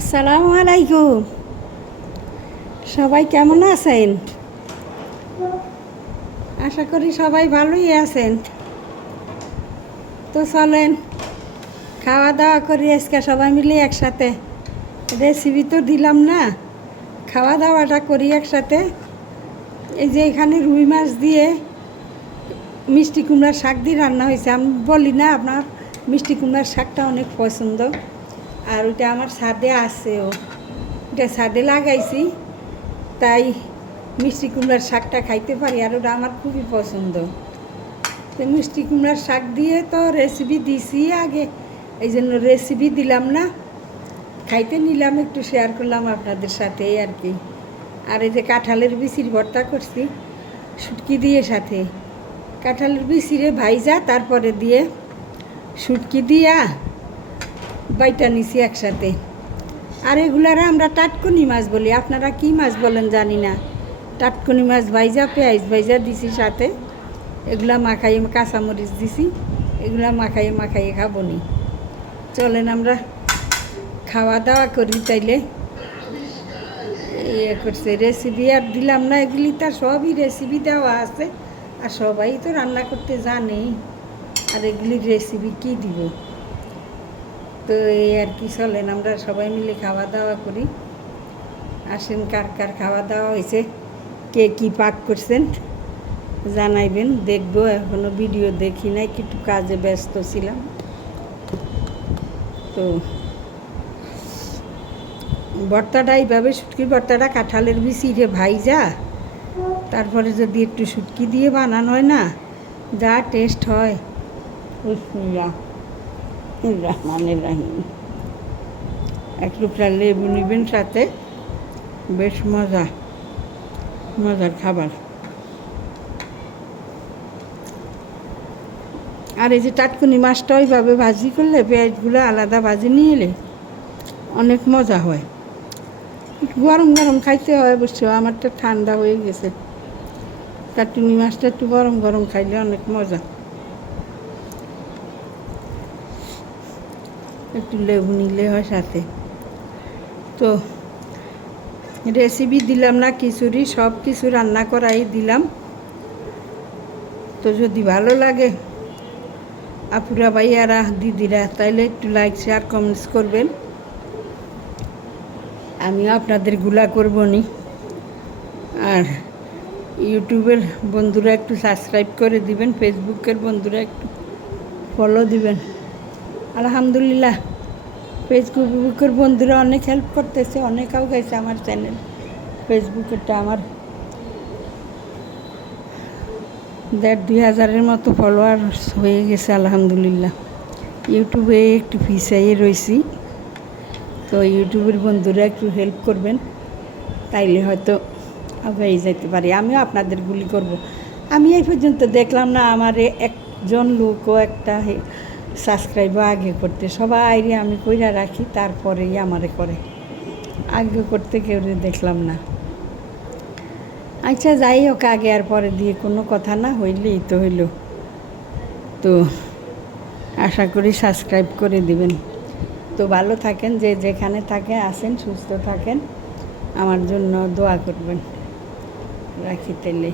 আসসালামু আলাইকুম। সবাই কেমন আছেন? আশা করি সবাই ভালোই আছেন। তো চলেন খাওয়া দাওয়া করি আজকে সবাই মিলে একসাথে। রেসিপি তো দিলাম না, খাওয়া দাওয়াটা করি একসাথে। এই যে এখানে রুই মাছ দিয়ে মিষ্টি কুমড়ার শাক দিয়ে রান্না হয়েছে। আমি বলি না আপনার মিষ্টি কুমড়ার শাকটা অনেক পছন্দ, আর ওইটা আমার ছাদে আছেও, ওটা ছাদে লাগাইছি, তাই মিষ্টি কুমড়ার শাকটা খাইতে পারি, আর ওটা আমার খুবই পছন্দ। তো মিষ্টি কুমড়ার শাক দিয়ে তো রেসিপি দিছি আগে, এই জন্য রেসিপি দিলাম না, খাইতে নিলাম, একটু শেয়ার করলাম আপনাদের সাথে আর কি। আর এই যে কাঁঠালের বিচির ভর্তা করছি শুটকি দিয়ে, সাথে কাঁঠালের বিচিরে ভাইজা তারপরে দিয়ে শুটকি দিয়া বাইটা নিছি একসাথে। আর এগুলারা আমরা টাটকুনি মাছ বলি, আপনারা কি মাছ বলেন জানি না। টাটকুনি মাছ ভাইজা, পেঁয়াজ ভাইজা দিছি সাথে, এগুলা মাখাইয়ে কাঁচামরিচ দিছি, এগুলা মাখাইয়ে মাখাইয়ে খাবো নি। চলেন আমরা খাওয়া দাওয়া করি তাইলে। ইয়ে করছে রেসিপি আর দিলাম না, এগুলি তার সবই রেসিপি দেওয়া আছে, আর সবাই তো রান্না করতে জানেই, আর এগুলির রেসিপি কি দিব। তো এই আর কি, চলেন আমরা সবাই মিলে খাওয়া দাওয়া করি। আসেন কার কার খাওয়া দাওয়া হয়েছে, কে কী পাক করছেন জানাইবেন, দেখবো। এখনও ভিডিও দেখি নাই, একটু কাজে ব্যস্ত ছিলাম। তো ভর্তাটা এইভাবে, শুটকির ভর্তাটা কাঁঠালের বিচিরে ভাইজা তারপরে যদি একটু শুটকি দিয়ে বানানো হয় না, যা টেস্ট হয়। বিসমিল্লাহ রহমানির রহিম। এক টুকরা লেবু নিবেন সাথে, বেশ মজার খাবার। আর এই যে টাটকুনি মাছটা ওইভাবে ভাজি করলে, পেঁয়াজগুলো আলাদা ভাজি নিয়ে এলে অনেক মজা হয়। গরম গরম খাইতে হয় অবশ্য, আমার তো ঠান্ডা হয়ে গেছে। টাটকুনি মাছটা একটু গরম গরম খাইলে অনেক মজা। একটু লেবু নিলে হয় সাথে। তো রেসিপি দিলাম না, খিচুড়ি সব কিছু রান্না করাই দিলাম। তো যদি ভালো লাগে আপুরা ভাইয়ারা দিদিরা, তাইলে একটু লাইক শেয়ার কমেন্টস করবেন, আমিও আপনাদের গুলা করবো নি। আর ইউটিউবের বন্ধুরা একটু সাবস্ক্রাইব করে দিবেন, ফেসবুকের বন্ধুরা একটু ফলো দিবেন। আলহামদুলিল্লাহ ফেসবুকের বন্ধুরা অনেক হেল্প করতেছে, অনেকেও গেছে আমার চ্যানেল। ফেসবুকেরটা আমার 1,500-2,000-এর মতো ফলোয়ার্স হয়ে গেছে আলহামদুলিল্লাহ। ইউটিউবে একটু পিছাইয়ে রয়েছি, তো ইউটিউবের বন্ধুরা একটু হেল্প করবেন, তাইলে হয়তো আগাই যেতে পারি। আমিও আপনাদের গুলি করব। আমি এই পর্যন্ত দেখলাম না আমার একজন লোকও একটা সাবস্ক্রাইবও আগে করতে, সবাই আমি কইরা রাখি, তারপরেই আমারে করে, আগে করতে কেউ দেখলাম না। আচ্ছা যাই হোক, আগে আর পরে দিয়ে কোনো কথা না, হইলেই তো হইল। তো আশা করি সাবস্ক্রাইব করে দিবেন। তো ভালো থাকেন, যে যেখানে থাকে আসেন, সুস্থ থাকেন, আমার জন্য দোয়া করবেন। রাখি তাইলে।